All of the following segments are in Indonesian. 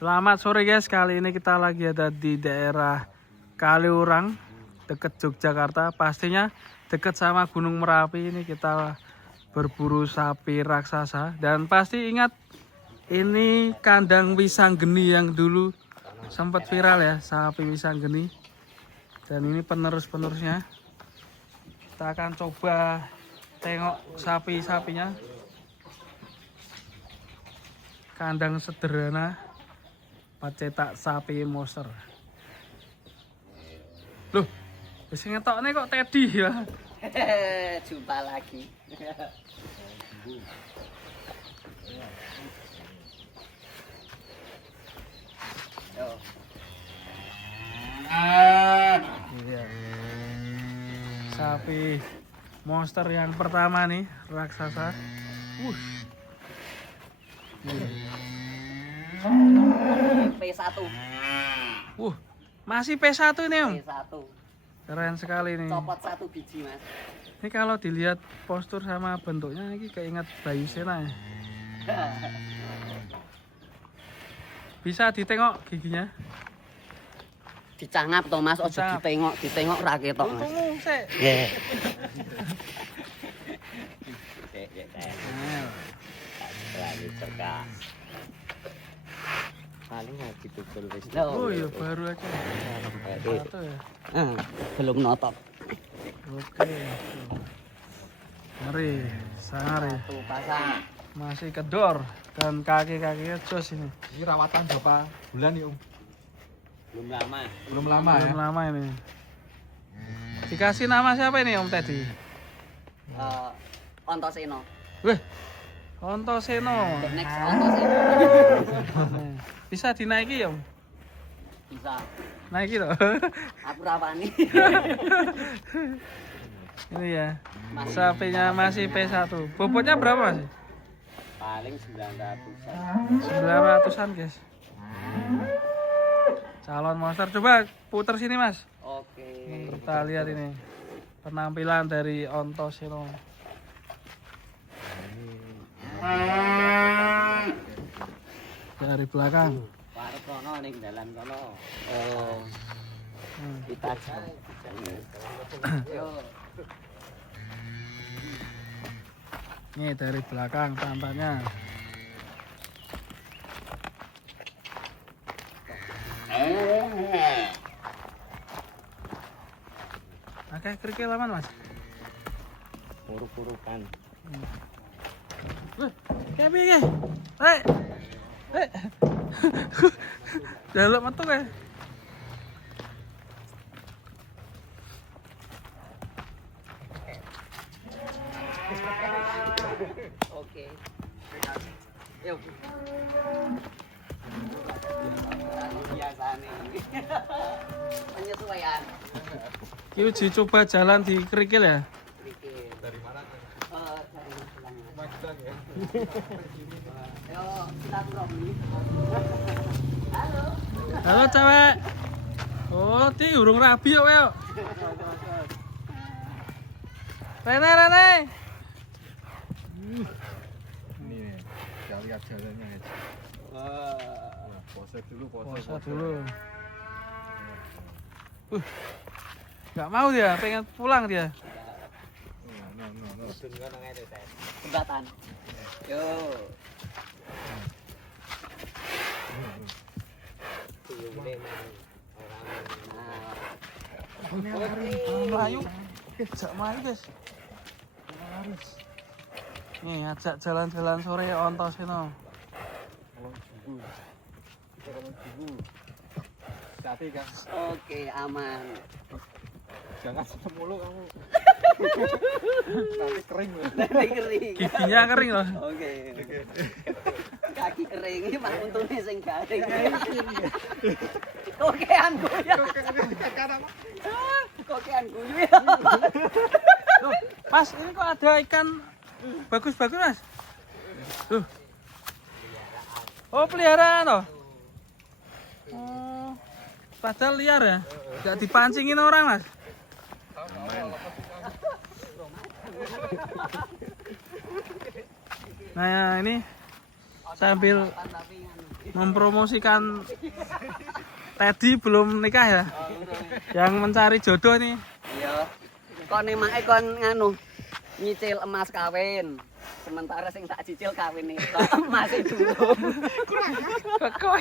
Selamat sore guys, kali ini kita lagi ada di daerah Kaliurang, deket Yogyakarta. Pastinya deket sama Gunung Merapi. Ini kita berburu sapi raksasa. Dan pasti ingat, ini kandang Wisanggeni yang dulu sempat viral ya, sapi Wisanggeni. Dan ini penerus-penerusnya. Kita akan coba tengok sapi-sapinya. Kandang sederhana, cetak sapi monster. Loh, wis ngetokne kok Teddy ya. Jumpa lagi. Iya. Sapi monster yang pertama nih, raksasa. P1. Masih P1 ini Om. P1. Keren sekali nih. Copot 1 biji, Mas. Ini kalau dilihat postur sama bentuknya ini keinget Bayu Sena ya. Bisa ditengok giginya. Dicangap to, Mas, ojo Dicangap. ditengok ra ketok, Mas. Tunggu sik. Nggih. Paling lagi tutul wis. Oh iya baru aja. Satu ya. Belum notok. Oke. Mari, sangari. Tuh pasang. Masih kedor dan kaki-kakinya jos ini. Ini rawatan berapa bulan nih Om? Belum lama. Belum lama Belum ya? lama ini. Dikasih nama siapa ini Om Teddy? Ontoseno. Wih, Ontoseno. The next Ontoseno. Bisa dinaiki ya Om? Bisa. Naiki loh. Aku rapani. Ini ya. Sapinya masih P1. Bobotnya berapa Mas? Paling 900-an. 900-an guys. Calon monster. Coba putar sini Mas. Oke. Kita lihat ini penampilan dari Ontoseno. Dari belakang. Warung kono ning dalan kono. Oh. Kita Yo. Ini dari belakang tampaknya. Oke, kerikil aman Mas. Puruk-purukan. Wih, kayak piye? Rek. Rek. Jaluk metu kae. Oke. Yo. Biasane. Penyesuaian. Ki uji coba jalan di kerikil ya. Sedikit. Dari mana? Dari Magelang. Magelang ya? Yo, silaturahmi. Halo. Halo cewek. Oh, ti urung rabi kok kowe. Rene, Rene. Ini nih, kita lihat jalannya ya. Wah, pose dulu, Puasa dulu. Nggak mau dia, pengen pulang dia. No. Jembatan. Yo. Melayu. Jak melayu guys. Nih, ajak jalan-jalan sore Ontoseno. Hati kan? Oke, aman. Jangan senyum mulu kamu. Nanti kering loh. Nanti kering. Giginya kering loh. Oke. Kaki kering iki mah untune sing garing. Kokean guyu. Kokean guyu ya. Loh, Mas, ini kok ada ikan bagus-bagus, Mas? Tuh. Oh, peliharaan loh. Oh, padahal liar ya. Nggak dipancingin orang, Mas. Nah, ini sambil mempromosikan Teddy belum nikah ya. Yang mencari jodoh nih. Iya. Kon emake kon nganu nyicil emas kawin. Sementara sing tak cicil kawin iki kok emas dulu. Kok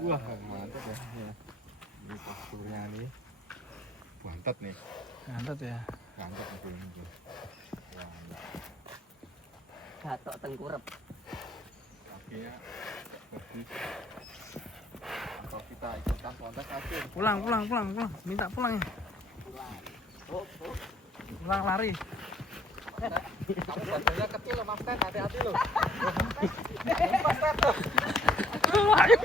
Wah, mantap ya. Ini posturnya nih. Bantet nih. Mantap ya. Bantet ini. Wah, Gatok tengkurep. kakinya bagus. Kalau kita ikutan kontes aja. Pulang. Minta pulang ya. Pulang lari. Kamu badannya kecil loh, Mas Ted. Hati-hati loh. Ayo.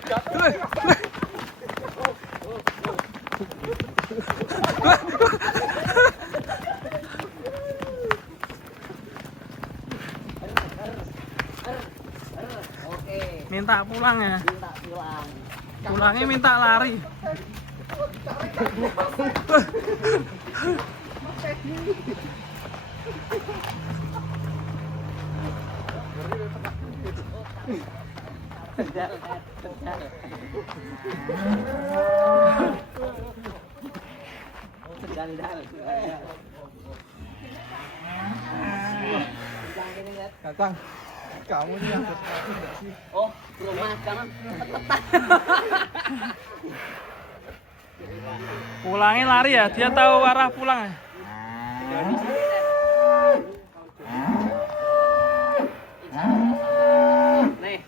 Oke. Minta pulang ya. Minta pulang. Pulangnya minta lari. Kakang, kamu nih yang sesuatu enggak sih? Oh, rumah jangan Pulangnya lari ya. Dia tahu arah pulang ya. Nih.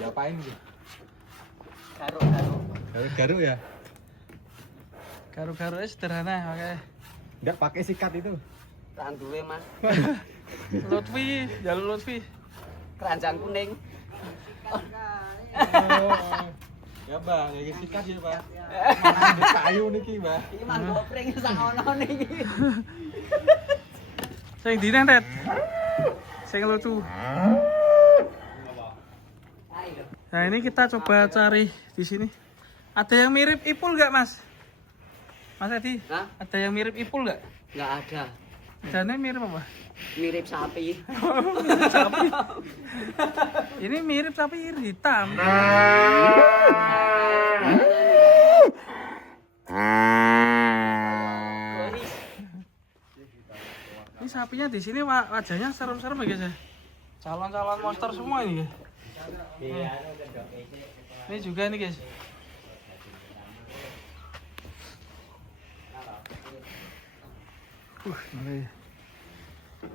Diapain gitu? Garuk. Garuk ya? Garu-garunya sederhana, oke. Enggak pakai sikat itu. Tahan duwe, Mas. Lutfi, jalur Lutfi. Keranjang kuning. Ya, Bang, ya sikat ya, Bang. Ini kayu niki, Bang. Iki mah gopring sak ono niki. Sing di Ted. Sing lucu. Ayo. Nah, ini kita coba cari di sini. Ada yang mirip Ipul nggak, Mas? Mas Edi? Hah? Ada yang mirip Ipul nggak? Enggak ada. Jane mirip apa? Mirip sapi. Sapi. Ini mirip sapi hitam. Ini sapinya di sini wajahnya serem-serem ya guys ya. Calon-calon monster semua ini guys. Ini juga nih guys. Ngeri.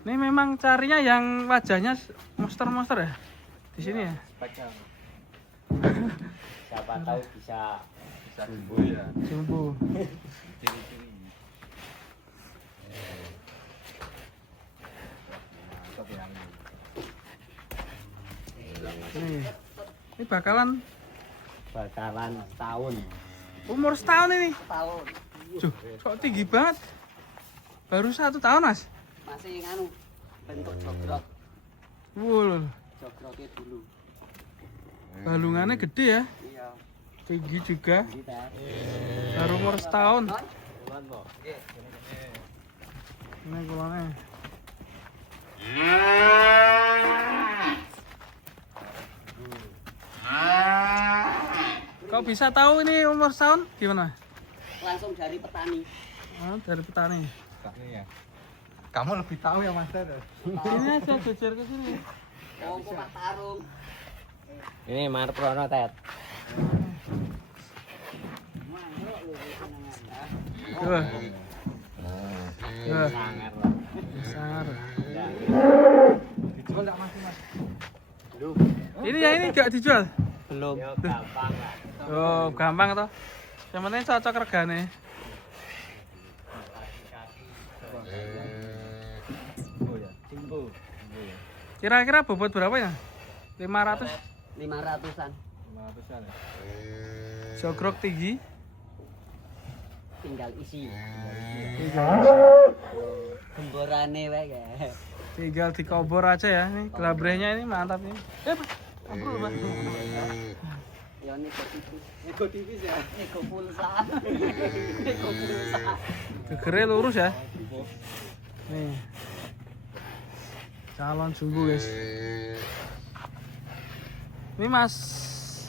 Ini memang carinya yang wajahnya monster-monster ya di sini ya. Siapa tahu bisa Sembuh ya. Sumbu. Mantap ya. Ini bakalan tahun. umur setahun ini. Tahun. Cuh, kok tinggi banget. Baru 1 tahun mas. Masih nganu bentuk jogrok. Wul, Jogroknya dulu. balungannya gede ya. Iya. Tinggi juga. Kita. Baru umur setahun. Bulan kok. Ini kulangnya. Kau bisa tahu ini umur setahun gimana? Langsung dari petani. Oh, dari petani. Ini ya. Kamu lebih tahu ya, Mas Ted. Ini aja gejer ke sini. Oh, kupat tarung. Ini Marprono Ted. Tuh. Tuh. Sangar. Besar. Dijual enggak Mas? Belum. Ini ya ini gak dijual. Belum. Ya gampang lah. Oh, gampang toh. Yang penting cocok regane. Oh ya. Jumbo. Kira-kira bobot berapa ya? 500. 500-an. 500-an ya. Jogrok tinggi. Tinggal isi. Gemborane wae ya. Tinggal dikobor aja ya. Nih gelabrehnya ini mantap ini. Ambrul, Mas. Ya nego tipis ya. Nego pulsa. Nego pulsa. Gegernya lurus ya. Nih. calon jumbo guys. Ini Mas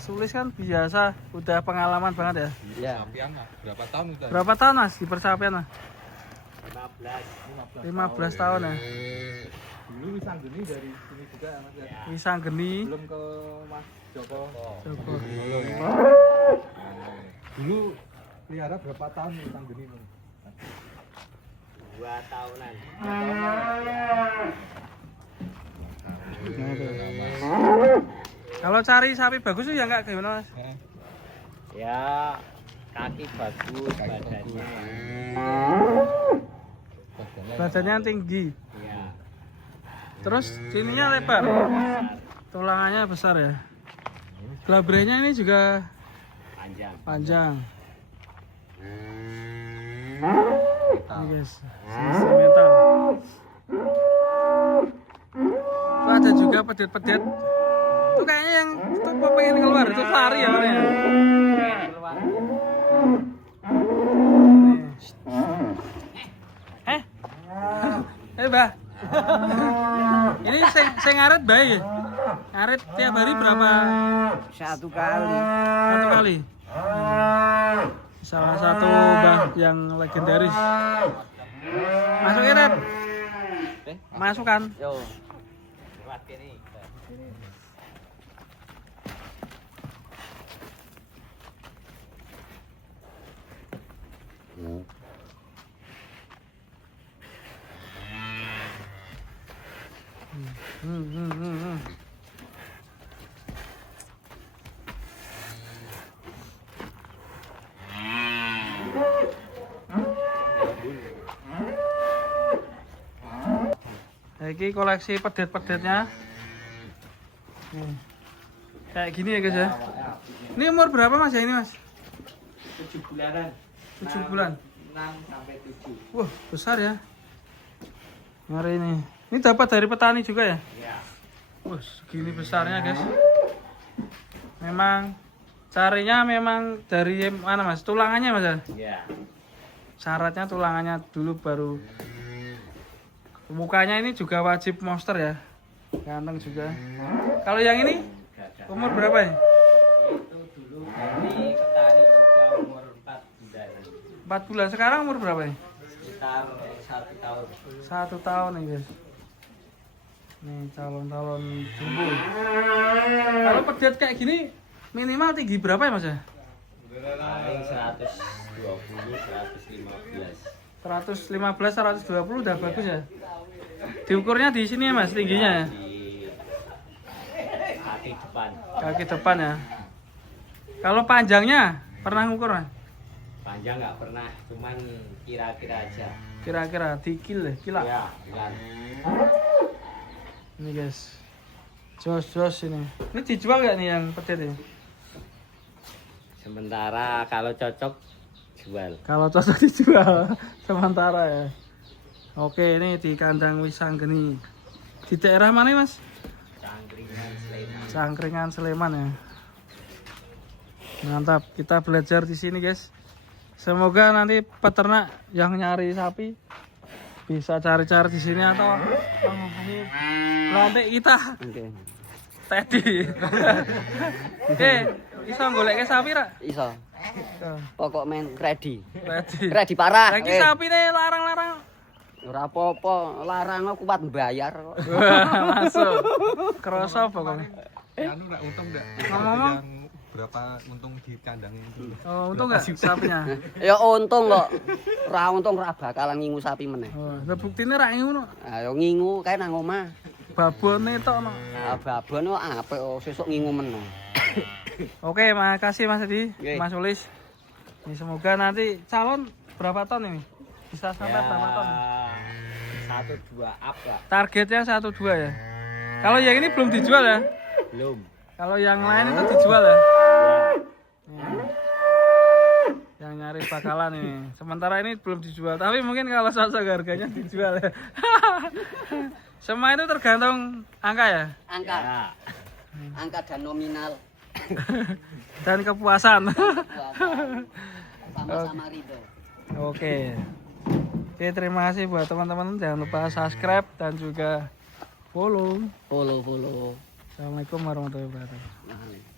Sulis kan biasa udah pengalaman banget ya. Iya. Sapian lah. Berapa tahun kita? Berapa tahun Mas di persapian Mas? 15. 15 tahun ya. Dulu Wisang Geni dari sini juga Mas ya. Wisang Geni. Belum ke Mas Joko. Joko. Solo ya. Dulu pelihara berapa tahun Wisang Geni? 2 tahunan. Nah, itu. Kalau cari sapi bagus tuh ya enggak gimana Mas? Ya kaki bagus, badannya. Badannya tinggi. Iya. Terus sininya lebar. Tulangannya besar ya. Glabrenya ini juga Panjang. panjang. Ini guys, sisi mental. Tuh ada juga pedet-pedet. Itu kayaknya yang itu pengen keluar, itu lari ya kayaknya. Bah. Ini saya ngaret bayi. Ngaret tiap hari berapa? Satu kali. Satu kali. Salah satu bah yang legendaris. Masukin Red. Masukkan. Yo. Lewat sini. Ini koleksi pedet-pedetnya. Kayak gini ya guys ya. Ini umur berapa Mas ya ini Mas? 7 bulanan. 7 bulan. 6 sampai 7. Wah besar ya. Hari ini. Ini dapat dari petani juga ya? Iya. Wah segini besarnya guys. Memang carinya memang dari mana Mas? Tulangannya Mas ya? Iya. Syaratnya tulangannya dulu baru. Mukanya ini juga wajib monster ya. Ganteng juga. Kalau yang ini umur berapa ya? Itu dulu dari petani juga umur 4 bulan. 4 bulan. Sekarang umur berapa ya? Sekitar 1 tahun. 1 tahun nih guys. Nih calon-calon jumbo. Kalau pedet kayak gini minimal tinggi berapa ya Mas ya? Paling 120, 115. 115, 120 udah bagus ya. Diukurnya di sini ya Mas tingginya ya. Di kaki depan. Kaki depan ya. Kalau panjangnya pernah ngukur Mas? Panjang nggak pernah, cuman kira-kira aja. Kira-kira dikil ya, kila. Ya, bukan. Ini guys. Jos ini. Ini dijual nggak nih yang pedet ini? Sementara kalau cocok jual. Kalau cocok dijual sementara ya. Oke, ini di kandang Wisang Geni. Di daerah mana Mas? Cangkringan Sleman. Cangkringan Sleman ya. Mantap, kita belajar di sini guys. Semoga nanti peternak yang nyari sapi bisa cari-cari di sini atau nanti kita Oke. Teddy. Iso golek sapi ra? Iso. Pokok men ready. Teddy. Ready parah. Lagi sapi nih larang-larang. Ora apa-apa, larang kok kuat bayar kok. Wah, masuk. Kerasa pokoknya. Anu enggak untung enggak? Ngomong-ngomong. Yang berapa untung di kandang itu? Oh, untung enggak sapinya? Ya untung kok. Ora untung ora bakalan ngingu sapi meneh. Oh, lah buktine ra ngono. Ayo ngingu kae nang omah. Babone tok no. Ah babon kok apik kok sesuk ngingu meneh. Oke, makasih Mas Edi, Oke. Mas Ulis. Ini semoga nanti calon berapa ton ini? Bisa sampai berapa ton? 1-2 up lah. Targetnya 1-2 ya. Kalau yang ini belum dijual ya. Belum. Kalau yang lain itu dijual ya. Ya. Yang nyari bakalan ini. Sementara ini belum dijual, tapi mungkin kalau cocok harganya dijual ya. Semua itu tergantung angka ya. Angka, Ya. angka dan nominal. Dan kepuasan. Sama-sama ridho. Oke. Oke, terima kasih buat teman-teman. Jangan lupa subscribe dan juga Follow. Follow. Assalamualaikum warahmatullahi wabarakatuh. Nah,